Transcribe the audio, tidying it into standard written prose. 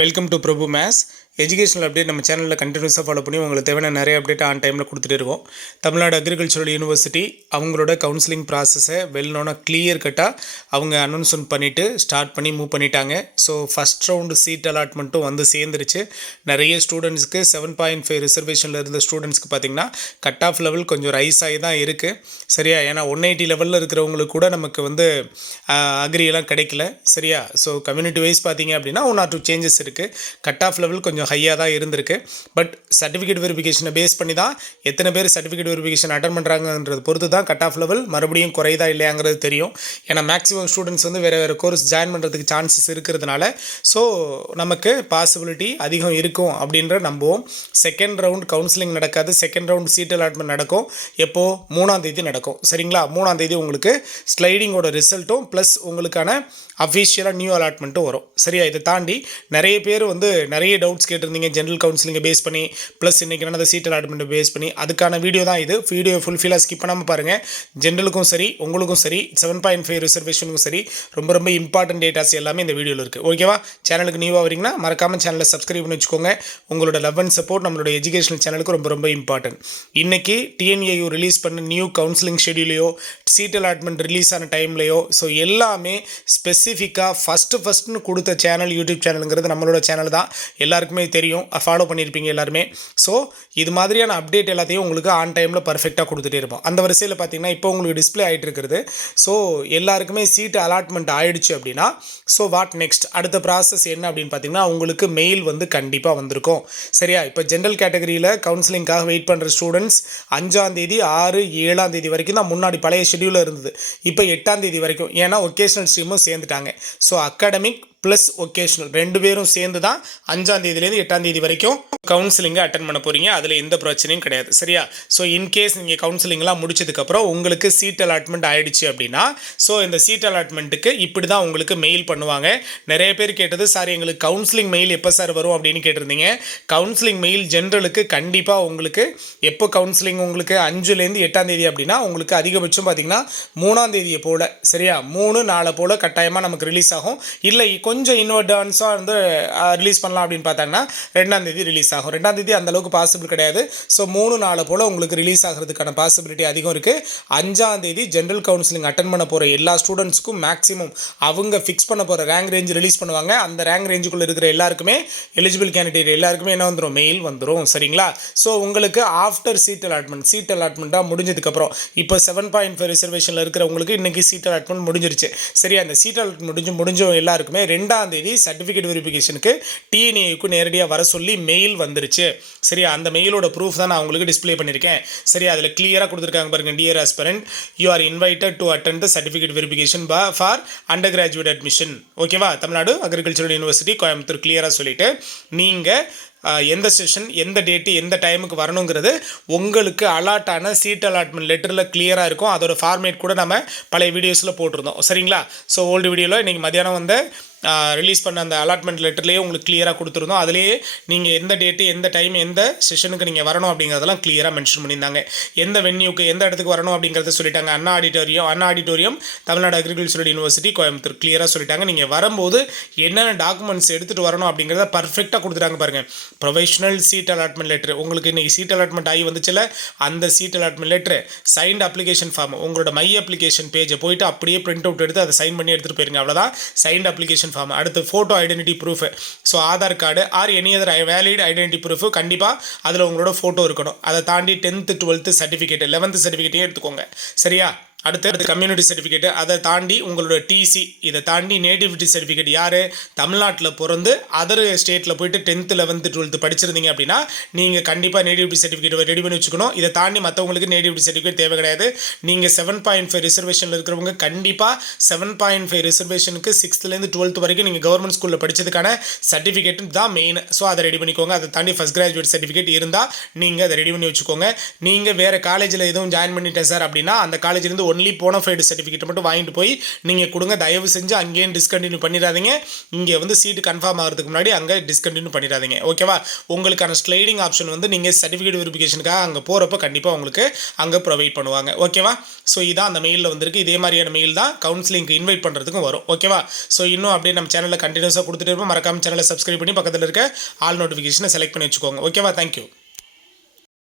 Welcome to Prabhu maths educational update நம்ம சேனலில் கண்டினியூஸாக ஃபாலோ பண்ணி உங்களுக்கு தேவையான நிறைய அப்டேட் ஆன் டைமில் கொடுத்துட்டு இருக்கோம். தமிழ்நாடு அக்ரிகல்ச்சரல் யூனிவர்சிட்டி அவங்களோட கவுன்சிலிங் ப்ராசஸை வெல்னோனா கிளியர் கட்டாக அவங்க அனௌன்ஸ்மெண்ட் பண்ணிவிட்டு ஸ்டார்ட் பண்ணி மூவ் பண்ணிட்டாங்க. ஸோ ஃபஸ்ட் ரவுண்டு சீட் அலாட்மெண்ட்டும் வந்து சேர்ந்துருச்சு. நிறைய ஸ்டூடெண்ட்ஸ்க்கு 7.5 ரிசர்வேஷனில் இருந்த ஸ்டூடெண்ட்ஸ்க்கு பார்த்திங்கன்னா கட் ஆஃப் லெவல் கொஞ்சம் ரைஸ் ஆகி தான் இருக்குது. சரியா? ஏன்னா 180 லெவலில் இருக்கிறவங்களுக்கு கூட நமக்கு வந்து அக்ரியெல்லாம் கிடைக்கல. சரியா? ஸோ கம்யூனிட்டி வைஸ் பார்த்திங்க அப்படின்னா 1 or 2 சேஞ்சஸ் இருக்குது. கட் ஆஃப் லெவல் கொஞ்சம் ஹையாக தான் இருந்திருக்கு. பட் சர்டிஃபிகேட் வெரிஃபிகேஷனை பேஸ் பண்ணி தான் எத்தனை பேர் சர்டிஃபிகேட் வெரிஃபிகேஷன் அட்டன் பண்ணுறாங்கன்றது பொறுத்து தான் கட் ஆஃப் லெவல் மறுபடியும் குறையுதா இல்லையாங்கிறது தெரியும். ஏன்னா மேக்ஸிமம் ஸ்டூடெண்ட்ஸ் வந்து வேறு கோர்ஸ் ஜாயின் பண்ணுறதுக்கு சான்சஸ் இருக்கிறதுனால ஸோ நமக்கு பாசிபிலிட்டி அதிகம் இருக்கும் அப்படின்ற நம்புவோம். செகண்ட் ரவுண்ட் கவுன்சிலிங் நடக்காது. செகண்ட் ரவுண்ட் சீட் அலாட்மெண்ட் நடக்கும். எப்போது? 3ஆம் தேதி நடக்கும். சரிங்களா? 3ஆம் தேதி உங்களுக்கு ஸ்லைடிங்கோட ரிசல்ட்டும் ப்ளஸ் உங்களுக்கான அஃபிஷியலாக நியூ அலாட்மெண்ட்டும் வரும். சரியா? இதை தாண்டி நிறைய பேர் வந்து நிறைய டவுட்ஸ் கேட்டிருந்தீங்க ஜென்ரல் கவுன்சிலிங்கை பேஸ் பண்ணி ப்ளஸ் இன்றைக்கி நடந்த சீட் அலாட்மெண்ட்டை பேஸ் பண்ணி. அதுக்கான வீடியோ தான் இது. வீடியோ ஃபுல்ஃபில்லாக ஸ்கிப் பண்ணாமல் பாருங்கள். ஜென்ரலுக்கும் சரி உங்களுக்கும் சரி 7.5 ரிசர்வேஷனுக்கும் சரி ரொம்ப ரொம்ப இம்பார்ட்டன்ட் டேட்டாஸ் எல்லாமே இந்த வீடியோவில் இருக்குது. ஓகேவா? சேனலுக்கு நியூவாக வரீங்கன்னா மறக்காமல் சேனலை சப்ஸ்கிரைப் பண்ணி வச்சுக்கோங்க. உங்களோட லவ் அண்ட் சப்போர்ட் நம்மளோட எஜுகேஷனல் சேனலுக்கு ரொம்ப ரொம்ப இம்பார்ட்டன்ட். இன்றைக்கி TNAU ரிலீஸ் பண்ண நியூ கவுன்சிலிங் ஷெடியூலையோ சீட் அலாட்மெண்ட் ரிலீஸ் ஆன டைம்லையோ ஸோ எல்லாமே ஸ்பெசிஃபிக்காக ஃபஸ்ட்டுன்னு கொடுத்த சேனல் யூடியூப் சேனலுங்கிறது நம்மளோட சேனல் தான். எல்லாருக்குமே தெரியும், ஃபாலோ பண்ணியிருப்பீங்க எல்லாருமே. ஸோ இது மாதிரியான அப்டேட் எல்லாத்தையும் உங்களுக்கு ஆன் டைமில் பர்ஃபெக்டாக கொடுத்துட்டே இருப்போம். அந்த வரிசையில் பார்த்தீங்கன்னா இப்போ உங்களுக்கு டிஸ்பிளே ஆகிட்டு இருக்கிறது. ஸோ எல்லாருக்குமே சீட் அலாட்மெண்ட் ஆகிடுச்சு அப்படின்னா ஸோ வாட் நெக்ஸ்ட் அடுத்த ப்ராசஸ் என்ன அப்படின்னு பார்த்தீங்கன்னா உங்களுக்கு மெயில் வந்து கண்டிப்பாக வந்திருக்கும். சரியா? இப்போ ஜென்ரல் கேட்டகரியில் கவுன்சிலிங்காக வெயிட் பண்ணுற ஸ்டூடெண்ட்ஸ் 5ஆம் தேதி 6 7ஆம் தேதி வரைக்கும் தான் முன்னாடி பழைய ஷெடியூலில் இருந்தது. இப்போ 8ஆம் தேதி வரைக்கும். ஏன்னா ஒகேஷனல் ஸ்ட்ரீமும் சேர்ந்துட்டாங்க. ஸோ அகாடமிக் ப்ளஸ் ஒகேஷ்னல் 2 பேரும் சேர்ந்து தான் 5ஆம் தேதியிலேருந்து 8ஆம் தேதி வரைக்கும் கவுன்சிலிங்கை அட்டன் பண்ண போகிறீங்க. அதில் எந்த பிரச்சனையும் கிடையாது. சரியா? ஸோ இன்கேஸ் நீங்கள் கவுன்சிலிங்லாம் முடிச்சதுக்கப்புறம் உங்களுக்கு சீட் அலாட்மெண்ட் ஆகிடுச்சு அப்படின்னா ஸோ இந்த சீட் அலாட்மெண்ட்டுக்கு இப்படி தான் உங்களுக்கு மெயில் பண்ணுவாங்க. நிறைய பேர் கேட்டது, சார் எங்களுக்கு கவுன்சிலிங் மெயில் எப்போ சார் வரும் அப்படின்னு கேட்டிருந்தீங்க. கவுன்சிலிங் மெயில் ஜென்ரலுக்கு கண்டிப்பாக உங்களுக்கு எப்போ கவுன்சிலிங் உங்களுக்கு 5லேருந்து 8ஆம் தேதி அப்படின்னா உங்களுக்கு அதிகபட்சம் பார்த்திங்கன்னா 3ஆம் தேதியை போல். சரியா? 3 4 போல் கட்டாயமாக நமக்கு ரிலீஸ் ஆகும். இல்லை கொஞ்சம் இன்வெர்டான்ஸாக வந்து ரிலீஸ் பண்ணலாம் அப்படின்னு பார்த்தாங்கன்னா 2ஆம் தேதி ரிலீஸ் ஆகும். 2ஆம் தேதி அந்தளவுக்கு பாசிபிள் கிடையாது. ஸோ 3 4 போல் உங்களுக்கு ரிலீஸ் ஆகிறதுக்கான பாசிபிலிட்டி அதிகம் இருக்குது. 5ஆம் தேதி ஜென்ரல் கவுன்சிலிங் அட்டன் பண்ண போகிற எல்லா ஸ்டூடெண்ட்ஸ்க்கும் மேக்ஸிமம் அவங்க ஃபிக்ஸ் பண்ண போகிற ரேங்க் ரேஞ்ச் ரிலீஸ் பண்ணுவாங்க. அந்த ரேங்க் ரேஞ்சுக்குள்ளே இருக்கிற எல்லாருக்குமே எலிஜிபிள் கேண்டிடேட் எல்லாருக்குமே என்ன வந்துடும்? மெயில் வந்துடும். சரிங்களா? ஸோ உங்களுக்கு ஆஃப்டர் சீட் அலாட்மெண்ட்டாக முடிஞ்சதுக்கப்புறம் இப்போ 7.5 ரிசர்வேஷனில் இருக்கிறவங்களுக்கு இன்றைக்கி சீட் அலாட்மெண்ட் முடிஞ்சிருச்சு. சரியா? அந்த சீட் அலாட்மெண்ட் முடிஞ்ச எல்லாருக்குமே 2ஆம் தேதி சர்டிஃபிகேட் வெரிஃபிகேஷனுக்கு TNAUக்கு நேரடியாக வர சொல்லி மெயில் வந்துருச்சு. சரியா? அந்த மெயிலோட ப்ரூஃப் தான் நான் உங்களுக்கு டிஸ்பிளே பண்ணியிருக்கேன். சரியா? அதில் கிளியராக கொடுத்துருக்காங்க பாருங்க. Dear aspirant, you are invited to attend the certificate verification for under graduate admission. ஓகேவா? தமிழ்நாடு அக்ரிகல்ச்சரல் யூனிவர்சிட்டி கோயம்புத்தூர் கிளியராக சொல்லிவிட்டு நீங்கள் எந்த செஷன் எந்த டேட்டு எந்த டைமுக்கு வரணுங்கிறது உங்களுக்கு அலாட் ஆன சீட் அலாட்மெண்ட் லெட்டரில் கிளியராக இருக்கும். அதோட ஃபார்மேட் கூட நம்ம பழைய வீடியோஸில் போட்டிருந்தோம். சரிங்களா? ஸோ ஓல்டு வீடியோவில் இன்றைக்கி மத்தியானம் வந்து ரிலீஸ் பண்ண அந்த அலாட்மெண்ட் லெட்டர்லேயே உங்களுக்கு கிளியராக கொடுத்துருந்தோம். அதிலேயே நீங்கள் எந்த டேட்டு எந்த டைம் எந்த செஷனுக்கு நீங்கள் வரணும் அப்படிங்கிறதெல்லாம் கிளியராக மென்ஷன் பண்ணியிருந்தாங்க. எந்த வென்யூக்கு எந்த இடத்துக்கு வரணும் அப்படிங்கிறத சொல்லிட்டாங்க. Anna auditorium Tamil Nadu agricultural university Coimbatore கிளியராக சொல்லிட்டாங்க. நீங்கள் வரும்போது என்னென்ன டாக்குமெண்ட்ஸ் எடுத்துகிட்டு வரணும் அப்படிங்கிறத பர்ஃபெக்டாக கொடுத்துட்டாங்க பாருங்கள். ப்ரொஃபஷனல் சீட் அலாட்மெண்ட் லெட்ரு உங்களுக்கு இன்றைக்கி சீட் அலாட்மெண்ட் ஆகி வந்துச்சுல, அந்த seat allotment letter, signed application form உங்களோட மை அப்ளிகேஷன் பேஜை போயிட்டு அப்படியே பிரிண்ட் அவுட் எடுத்து அதை சைன் பண்ணி எடுத்துகிட்டு போயிருங்க. அவ்வளோதான் சைன்ட் அப்ளிகேஷன் ஃபார்ம். அடுத்து photo identity proof. So Aadhaar card or any other valid identity proof கண்டிப்பாக அதில் உங்களோட ஃபோட்டோ இருக்கணும். அதை தாண்டி 10th 12th சர்டிஃபிகேட் 11th சர்டிஃபிகேட்டையும் எடுத்துக்கோங்க. சரியா? அடுத்து கம்யூனிட்டி சர்டிஃபிகேட்டு, அதை தாண்டி உங்களோட டிசி, இதை தாண்டி நேட்டிவிட்டி சர்டிஃபிகேட். யார் தமிழ்நாட்டில் பிறந்து அதர் ஸ்டேட்டில் போயிட்டு 10th 11th 12th படிச்சிருந்தீங்க அப்படின்னா நீங்கள் கண்டிப்பாக நேட்டிவிட்டி சர்டிஃபிகேட் ரெடி பண்ணி வச்சுக்கணும். இதை தாண்டி மற்றவங்களுக்கு நேட்டிவிட்டி சர்டிஃபிகேட் தேவை கிடையாது. நீங்கள் 7.5 ரிசர்வேஷனில் இருக்கிறவங்க கண்டிப்பாக 7.5 ரிசர்வேஷனுக்கு 6th 12th வரைக்கும் நீங்கள் கவர்மெண்ட் ஸ்கூலில் படித்ததுக்கான சர்டிஃபிகேட் தான் மெயின். ஸோ அதை ரெடி பண்ணிக்கோங்க. அதை தாண்டி ஃபஸ்ட் கிராஜுவேட் சர்டிஃபிகேட் இருந்தால் நீங்கள் அதை ரெடி பண்ணி வச்சுக்கோங்க. நீங்கள் வேறு காலேஜில் எதுவும் ஜாயின் பண்ணிட்டேன் சார் அப்படின்னா அந்த காலேஜிலேருந்து 1 ஒன்லி போனஃபைடு சர்டிஃபிகேட் மட்டும் வாங்கிட்டு போய் நீங்கள் கொடுங்க. தயவு செஞ்சு அங்கேயும் டிஸ்கண்டினியூ பண்ணிடாதீங்க. இங்கே வந்து சீட்டு கன்ஃபார்ம் ஆகிறதுக்கு முன்னாடி அங்கே டிஸ்கண்டினியூ பண்ணிடாதீங்க. ஓகேவா? உங்களுக்கான ஸ்லைடிங் ஆப்ஷன் வந்து நீங்கள் சர்டிஃபிகேட் வெரிஃபிகேஷனுக்காக அங்கே போகிறப்ப கண்டிப்பாக உங்களுக்கு அங்கே ப்ரொவைட் பண்ணுவாங்க. ஓகேவா? ஸோ இதான் அந்த மெயிலில் வந்திருக்கு. இதே மாதிரியான மெயில் தான் கவுன்சிலிங்க்கு இன்வைட் பண்ணுறதுக்கும் வரும். ஓகேவா? ஸோ இன்னும் அப்படியே நம்ம சேனலில் கண்டினியூஸாக கொடுத்துட்டு இருப்போம். மறக்காம சேனலை சப்ஸ்கிரைப் பண்ணி பக்கத்தில் இருக்க ஆல் நோட்டிஃபிகேஷனை செலக்ட் பண்ணி வச்சுக்கோங்க. ஓகேவா? தேங்க்யூ.